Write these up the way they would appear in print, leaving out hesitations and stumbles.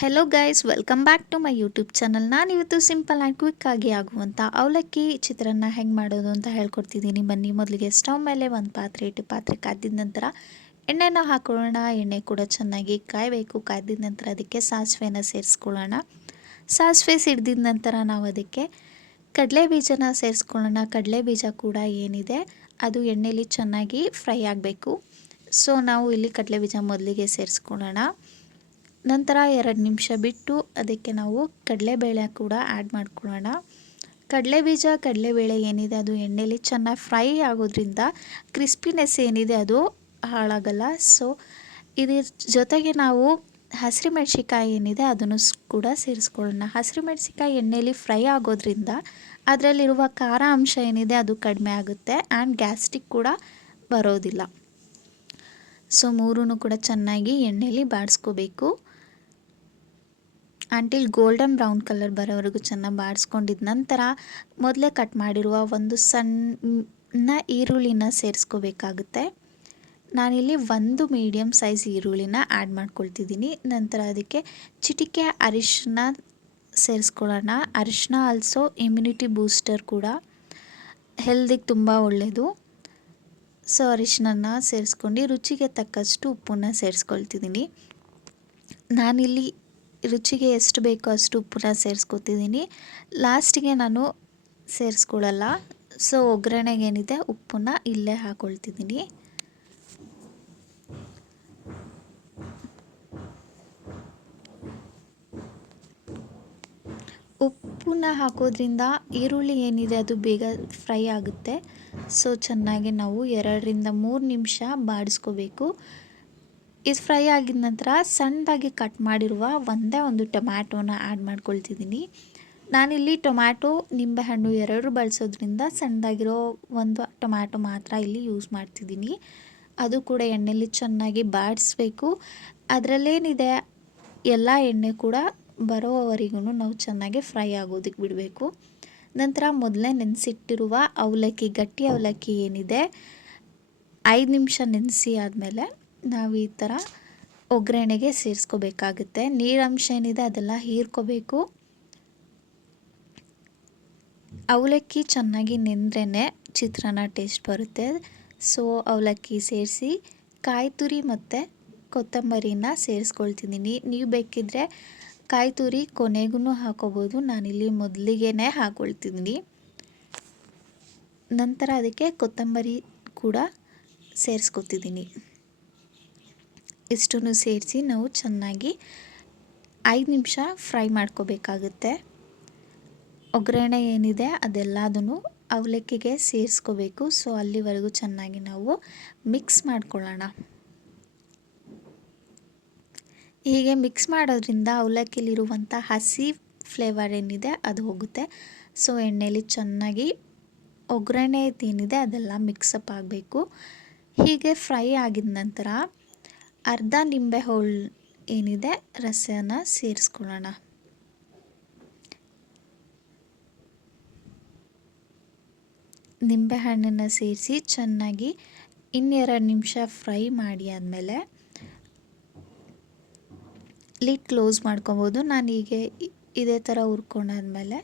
Hello guys, welcome back to my YouTube channel. ನಾನಿವತ್ತು simple and quick ಆಗಿ ಆಗುವಂಥ ಅವಲಕ್ಕಿ ಚಿತ್ರಾನ್ನ ಹೆಂಗೆ ಮಾಡೋದು ಅಂತ ಹೇಳ್ಕೊಡ್ತಿದ್ದೀನಿ. ಬನ್ನಿ, ಮೊದಲಿಗೆ ಸ್ಟವ್ ಮೇಲೆ ಒಂದು ಪಾತ್ರೆ ಇಟ್ಟು ಪಾತ್ರೆ ಕಾದಿದ ನಂತರ ಎಣ್ಣೆನ ಹಾಕೊಳ್ಳೋಣ. ಎಣ್ಣೆ ಕೂಡ ಚೆನ್ನಾಗಿ ಕಾಯಬೇಕು. ಕಾಯ್ದಿದ ನಂತರ ಅದಕ್ಕೆ ಸಾಸಿವೆನ ಸೇರಿಸ್ಕೊಳ್ಳೋಣ. ಸಾಸಿವೆ ಸಿಡ್ದಿದ ನಂತರ ನಾವು ಅದಕ್ಕೆ ಕಡಲೆ ಬೀಜನ ಸೇರಿಸ್ಕೊಳ್ಳೋಣ. ಕಡಲೆ ಬೀಜ ಕೂಡ ಏನಿದೆ ಅದು ಎಣ್ಣೆಲಿ ಚೆನ್ನಾಗಿ ಫ್ರೈ ಆಗಬೇಕು. ಸೊ ನಾವು ಇಲ್ಲಿ ಕಡಲೆ ಬೀಜ ಮೊದಲಿಗೆ ಸೇರಿಸ್ಕೊಳ್ಳೋಣ. ನಂತರ 2 ನಿಮಿಷ ಬಿಟ್ಟು ಅದಕ್ಕೆ ನಾವು ಕಡಲೆಬೇಳೆ ಕೂಡ ಆ್ಯಡ್ ಮಾಡ್ಕೊಳ್ಳೋಣ. ಕಡಲೆಬೀಜ ಕಡಲೆಬೇಳೆ ಏನಿದೆ ಅದು ಎಣ್ಣೆಲಿ ಚೆನ್ನಾಗಿ ಫ್ರೈ ಆಗೋದ್ರಿಂದ ಕ್ರಿಸ್ಪಿನೆಸ್ ಏನಿದೆ ಅದು ಹಾಳಾಗಲ್ಲ. ಸೊ ಇದ್ರ ಜೊತೆಗೆ ನಾವು ಹಸಿರುಮೆಣ್ಸಿಕಾಯಿ ಏನಿದೆ ಅದನ್ನು ಕೂಡ ಸೇರಿಸ್ಕೊಳ್ಳೋಣ. ಹಸಿರುಮೆಣ್ಸಿಕಾಯಿ ಎಣ್ಣೆಲಿ ಫ್ರೈ ಆಗೋದ್ರಿಂದ ಅದರಲ್ಲಿರುವ ಖಾರ ಅಂಶ ಏನಿದೆ ಅದು ಕಡಿಮೆ ಆಗುತ್ತೆ ಆ್ಯಂಡ್ ಗ್ಯಾಸ್ಟ್ರಿಕ್ ಕೂಡ ಬರೋದಿಲ್ಲ. ಸೊ ಮೂರೂ ಕೂಡ ಚೆನ್ನಾಗಿ ಎಣ್ಣೆಲಿ ಬಾಡಿಸ್ಕೋಬೇಕು. ಅಂಟಿಲ್ ಗೋಲ್ಡನ್ ಬ್ರೌನ್ ಕಲರ್ ಬರೋವರೆಗೂ ಚೆನ್ನಾಗಿ ಬಾಡಿಸ್ಕೊಂಡಿದ ನಂತರ ಮೊದಲೇ ಕಟ್ ಮಾಡಿರುವ ಒಂದು ಸಣ್ಣ ಈರುಳ್ಳಿನ ಸೇರಿಸ್ಕೋಬೇಕಾಗುತ್ತೆ. ನಾನಿಲ್ಲಿ ಒಂದು ಮೀಡಿಯಮ್ ಸೈಜ್ ಈರುಳ್ಳಿನ ಆ್ಯಡ್ ಮಾಡ್ಕೊಳ್ತಿದ್ದೀನಿ. ನಂತರ ಅದಕ್ಕೆ ಚಿಟಿಕೆ ಅರಿಶಿನ ಸೇರಿಸ್ಕೊಳ್ಳೋಣ. ಅರಿಶಿನ ಆಲ್ಸೋ ಇಮ್ಯುನಿಟಿ ಬೂಸ್ಟರ್ ಕೂಡ, ಹೆಲ್ದಿಗೆ ತುಂಬ ಒಳ್ಳೆಯದು. ಸೊ ಅರಿಶಿನ ಸೇರಿಸ್ಕೊಂಡು ರುಚಿಗೆ ತಕ್ಕಷ್ಟು ಉಪ್ಪನ್ನ ಸೇರಿಸ್ಕೊಳ್ತಿದ್ದೀನಿ. ನಾನಿಲ್ಲಿ ರುಚಿಗೆ ಎಷ್ಟು ಬೇಕೋ ಅಷ್ಟು ಉಪ್ಪನ್ನ ಸೇರಿಸ್ಕೊತಿದ್ದೀನಿ. ಲಾಸ್ಟಿಗೆ ನಾನು ಸೇರಿಸ್ಕೊಳ್ಳಲ್ಲ. ಸೊ ಒಗ್ಗರಣೆಗೆ ಏನಿದೆ ಉಪ್ಪನ್ನ ಇಲ್ಲೇ ಹಾಕ್ಕೊಳ್ತಿದ್ದೀನಿ. ಉಪ್ಪನ್ನ ಹಾಕೋದ್ರಿಂದ ಈರುಳ್ಳಿ ಏನಿದೆ ಅದು ಬೇಗ ಫ್ರೈ ಆಗುತ್ತೆ. ಸೊ ಚೆನ್ನಾಗಿ ನಾವು 2-3 ನಿಮಿಷ ಬಾಡಿಸ್ಕೋಬೇಕು. ಇದು ಫ್ರೈ ಆಗಿದ ನಂತರ ಸಣ್ಣದಾಗಿ ಕಟ್ ಮಾಡಿರುವ ಒಂದೇ ಒಂದು ಟೊಮ್ಯಾಟೋನ ಆ್ಯಡ್ ಮಾಡ್ಕೊಳ್ತಿದ್ದೀನಿ. ನಾನಿಲ್ಲಿ ಟೊಮ್ಯಾಟೊ ನಿಂಬೆಹಣ್ಣು ಎರಡೂ ಬಳಸೋದ್ರಿಂದ ಸಣ್ಣದಾಗಿರೋ ಒಂದು ಟೊಮ್ಯಾಟೊ ಮಾತ್ರ ಇಲ್ಲಿ ಯೂಸ್ ಮಾಡ್ತಿದ್ದೀನಿ. ಅದು ಕೂಡ ಎಣ್ಣೆಲಿ ಚೆನ್ನಾಗಿ ಬಾಡಿಸ್ಬೇಕು. ಅದರಲ್ಲೇನಿದೆ ಎಲ್ಲ ಎಣ್ಣೆ ಕೂಡ ಬರೋವರೆಗೂ ನಾವು ಚೆನ್ನಾಗಿ ಫ್ರೈ ಆಗೋದಕ್ಕೆ ಬಿಡಬೇಕು. ನಂತರ ಮೊದಲೇ ನೆನೆಸಿಟ್ಟಿರುವ ಅವಲಕ್ಕಿ, ಗಟ್ಟಿ ಅವಲಕ್ಕಿ ಏನಿದೆ 5 ನಿಮಿಷ ನೆನೆಸಿ ಆದಮೇಲೆ ನಾವು ಈ ಥರ ಒಗ್ಗರಣೆಗೆ ಸೇರಿಸ್ಕೋಬೇಕಾಗುತ್ತೆ. ನೀರಂಶ ಏನಿದೆ ಅದೆಲ್ಲ ಹೀರ್ಕೋಬೇಕು. ಅವಲಕ್ಕಿ ಚೆನ್ನಾಗಿ ನೆಂದ್ರೇ ಚಿತ್ರಾನ್ನ ಟೇಸ್ಟ್ ಬರುತ್ತೆ. ಸೊ ಅವಲಕ್ಕಿ ಸೇರಿಸಿ ಕಾಯಿ ತುರಿ ಮತ್ತು ಕೊತ್ತಂಬರಿನ ಸೇರಿಸ್ಕೊಳ್ತಿದ್ದೀನಿ. ನೀವು ಬೇಕಿದ್ದರೆ ಕಾಯಿ ತುರಿ ಕೊನೆಗೂ ಹಾಕೋಬೋದು. ನಾನಿಲ್ಲಿ ಮೊದಲಿಗೆ ಹಾಕ್ಕೊಳ್ತಿದ್ದೀನಿ. ನಂತರ ಅದಕ್ಕೆ ಕೊತ್ತಂಬರಿ ಕೂಡ ಸೇರಿಸ್ಕೊತಿದ್ದೀನಿ. ಇಷ್ಟನ್ನು ಸೇರಿಸಿ ನಾವು ಚೆನ್ನಾಗಿ 5 ನಿಮಿಷ ಫ್ರೈ ಮಾಡ್ಕೋಬೇಕಾಗುತ್ತೆ. ಒಗ್ಗರಣೆ ಏನಿದೆ ಅದೆಲ್ಲದನ್ನು ಅವಲಕ್ಕಿಗೆ ಸೇರಿಸ್ಕೋಬೇಕು. ಸೊ ಅಲ್ಲಿವರೆಗೂ ಚೆನ್ನಾಗಿ ನಾವು ಮಿಕ್ಸ್ ಮಾಡ್ಕೊಳ್ಳೋಣ. ಹೀಗೆ ಮಿಕ್ಸ್ ಮಾಡೋದ್ರಿಂದ ಅವಲಕ್ಕಿಲಿರುವಂಥ ಹಸಿ ಫ್ಲೇವರ್ ಏನಿದೆ ಅದು ಹೋಗುತ್ತೆ. ಸೊ ಎಣ್ಣೆಲಿ ಚೆನ್ನಾಗಿ ಒಗ್ಗರಣೆ ಏನಿದೆ ಅದೆಲ್ಲ ಮಿಕ್ಸಪ್ ಆಗಬೇಕು. ಹೀಗೆ ಫ್ರೈ ಆಗಿದ ನಂತರ ಅರ್ಧ ನಿಂಬೆ ಹೋಳು ಏನಿದೆ ರಸನ ಸೇರಿಸ್ಕೊಳ್ಳೋಣ. ನಿಂಬೆಹಣ್ಣನ್ನು ಸೇರಿಸಿ ಚೆನ್ನಾಗಿ 2 ನಿಮಿಷ ಫ್ರೈ ಮಾಡಿ ಆದಮೇಲೆ ಲಿಡ್ ಕ್ಲೋಸ್ ಮಾಡ್ಕೊಬೋದು. ನಾನೀಗ ಇದೇ ಥರ ಹುರ್ಕೊಂಡಾದ್ಮೇಲೆ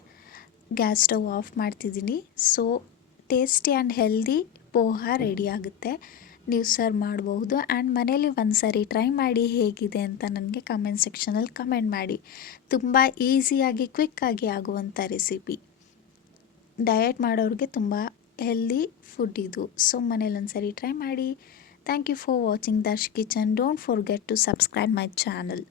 ಗ್ಯಾಸ್ ಸ್ಟವ್ ಆಫ್ ಮಾಡ್ತಿದ್ದೀನಿ. So tasty and healthy poha ready ಆಗುತ್ತೆ. ನೀವು ಸರ್ವ್ ಮಾಡಬಹುದು. ಆ್ಯಂಡ್ ಮನೇಲಿ ಒಂದು ಸಾರಿ ಟ್ರೈ ಮಾಡಿ ಹೇಗಿದೆ ಅಂತ ನನಗೆ ಕಮೆಂಟ್ ಸೆಕ್ಷನಲ್ಲಿ ಕಮೆಂಟ್ ಮಾಡಿ. ತುಂಬ ಈಸಿಯಾಗಿ ಕ್ವಿಕ್ಕಾಗಿ ಆಗುವಂಥ ರೆಸಿಪಿ. ಡಯಟ್ ಮಾಡೋರಿಗೆ ತುಂಬ ಹೆಲ್ದಿ ಫುಡ್ ಇದು. ಸೊ ಮನೇಲಿ ಒಂದು ಸಾರಿ ಟ್ರೈ ಮಾಡಿ. Thank you for watching Darsh kitchen. Don't forget to subscribe my channel.